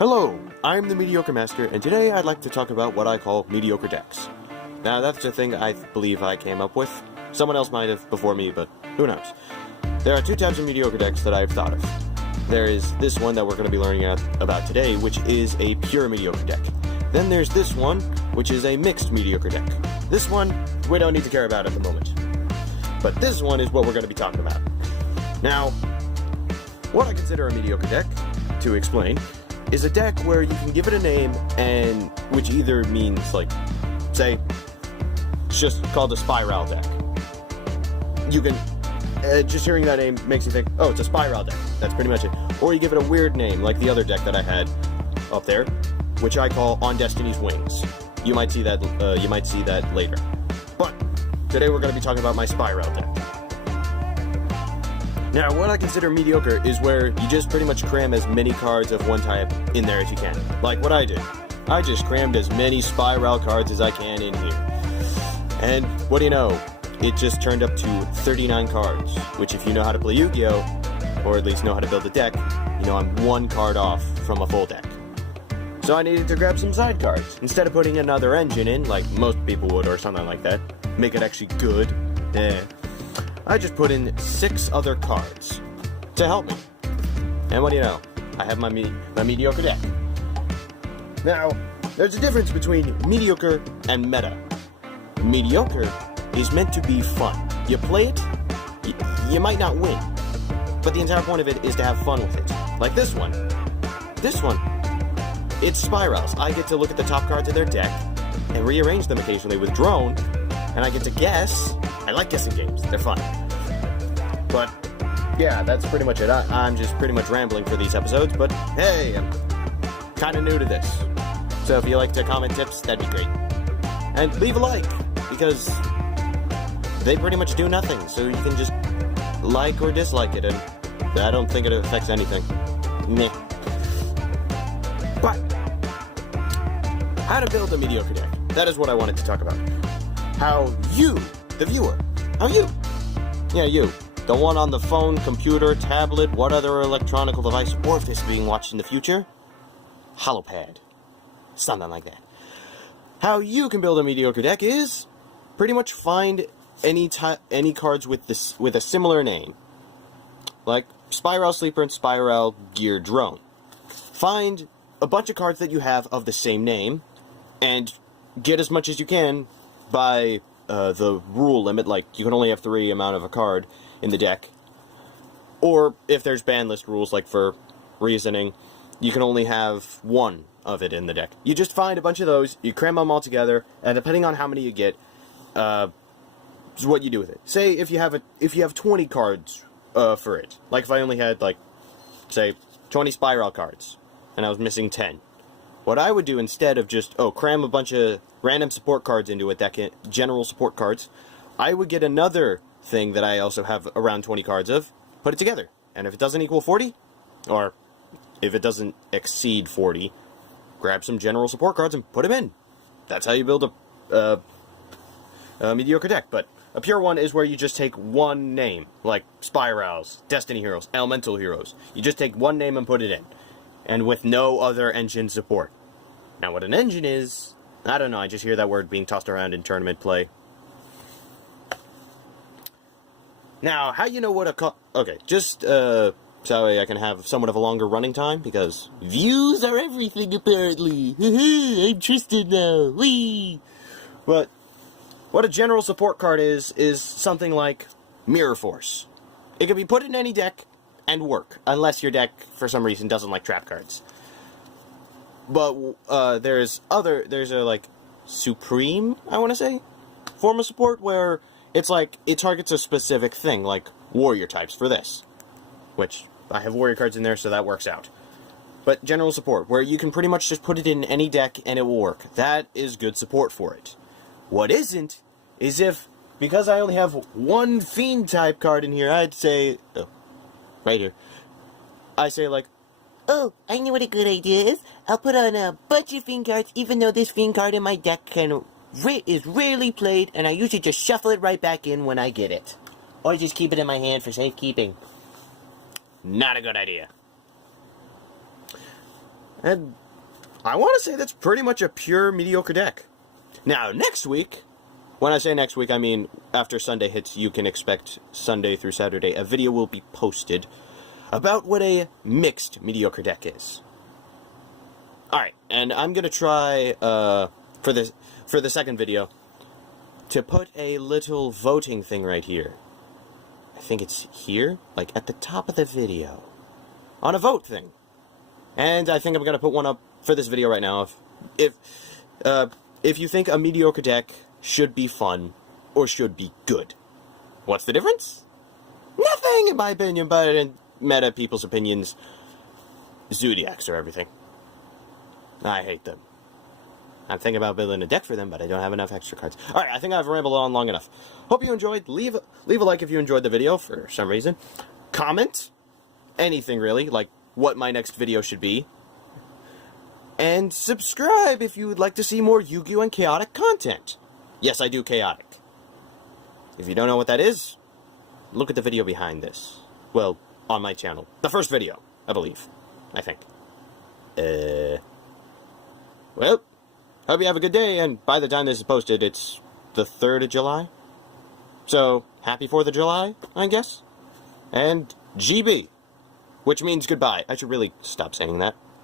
Hello, I'm the Mediocre Master, and today I'd like to talk about what I call mediocre decks. Now, that's a thing I believe I came up with. Someone else might have before me, but who knows. There are two types of mediocre decks that I've thought of. There is this one that we're going to be learning about today, which is a pure mediocre deck. Then there's this one, which is a mixed mediocre deck. This one, we don't need to care about at the moment. But this one is what we're going to be talking about. Now, what I consider a mediocre deck, to explain, is a deck where you can give it a name, and which either means, like, say, it's just called a Spiral deck. You can, just hearing that name makes you think, oh, it's a Spiral deck. That's pretty much it. Or you give it a weird name, like the other deck that I had up there, which I call On Destiny's Wings. You might see that later. But today we're going to be talking about my Spiral deck. Now, what I consider mediocre is where you just pretty much cram as many cards of one type in there as you can. Like what I did. I just crammed as many Spiral cards as I can in here. And what do you know? It just turned up to 39 cards, which if you know how to play Yugioh, or at least know how to build a deck, you know I'm one card off from a full deck. So I needed to grab some side cards. Instead of putting another engine in, like most people would or something like that, make it actually good, I just put in 6 other cards to help me. And what do you know? I have my mediocre deck. Now, there's a difference between mediocre and meta. Mediocre is meant to be fun. You play it, you might not win, but the entire point of it is to have fun with it. Like this one. This one, it's Spirals. I get to look at the top cards of their deck and rearrange them occasionally with Drone, and I get to guess. I like guessing games. They're fun. But, yeah, that's pretty much it. I'm just pretty much rambling for these episodes, but hey, I'm kind of new to this. So if you like to comment tips, that'd be great. And leave a like, because they pretty much do nothing, so you can just like or dislike it, and I don't think it affects anything. Meh. But, how to build a mediocre deck. That is what I wanted to talk about. How you, the viewer, you, the one on the phone, computer, tablet, what other electronic device or if it's being watched in the future? Holopad. Something like that. How you can build a mediocre deck is pretty much find any cards with a similar name. Like Spiral Sleeper and Spiral Gear Drone. Find a bunch of cards that you have of the same name and get as much as you can by the rule limit, like you can only have 3 amount of a card in the deck. Or if there's ban list rules, like for reasoning, you can only have 1 of it in the deck. You just find a bunch of those, you cram them all together, and depending on how many you get, is what you do with it. Say if you have 20 cards for it, like if I only had like say 20 Spiral cards and I was missing 10. What I would do instead of just, cram a bunch of random support cards into a deck, general support cards, I would get another thing that I also have around 20 cards of, put it together. And if it doesn't equal 40, or if it doesn't exceed 40, grab some general support cards and put them in. That's how you build a mediocre deck. But a pure one is where you just take one name, like Spirals, Destiny Heroes, Elemental Heroes. You just take one name and put it in. And with no other engine support. Now what an engine is, I don't know, I just hear that word being tossed around in tournament play. Now, how you know what okay, just, so I can have somewhat of a longer running time, because views are everything apparently. I'm Tristan now, whee! But, what a general support card is something like Mirror Force. It can be put in any deck, and work, unless your deck, for some reason, doesn't like trap cards. But, there's a, like, Supreme, I want to say, form of support, where it's like, it targets a specific thing, like Warrior types for this. Which, I have Warrior cards in there, so that works out. But general support, where you can pretty much just put it in any deck, and it will work. That is good support for it. What isn't, is if, because I only have one Fiend type card in here, I'd say, right here. I say like, oh, I know what a good idea is. I'll put on a bunch of Fiend cards, even though this Fiend card in my deck is rarely played, and I usually just shuffle it right back in when I get it. Or just keep it in my hand for safekeeping. not a good idea. And I want to say that's pretty much a pure mediocre deck. Now, next week, when I say next week, I mean after Sunday hits, you can expect Sunday through Saturday, a video will be posted about what a mixed mediocre deck is. Alright, and I'm going to try, for the second video, to put a little voting thing right here. I think it's here, like at the top of the video, on a vote thing. And I think I'm going to put one up for this video right now. If you think a mediocre deck should be fun or should be good. What's the difference? Nothing, in my opinion, but in meta people's opinions, Zodiacs are everything. I hate them. I'm thinking about building a deck for them, but I don't have enough extra cards. Alright, I think I've rambled on long enough. Hope you enjoyed. Leave a like if you enjoyed the video for some reason. Comment. Anything, really. Like, what my next video should be. And subscribe if you would like to see more Yu-Gi-Oh! And chaotic content. Yes, I do chaotic. If you don't know what that is, look at the video behind this. Well, on my channel. The first video, I believe. I think. Well, hope you have a good day, and by the time this is posted, it's the 3rd of July. So, happy 4th of July, I guess. And GB, which means goodbye. I should really stop saying that.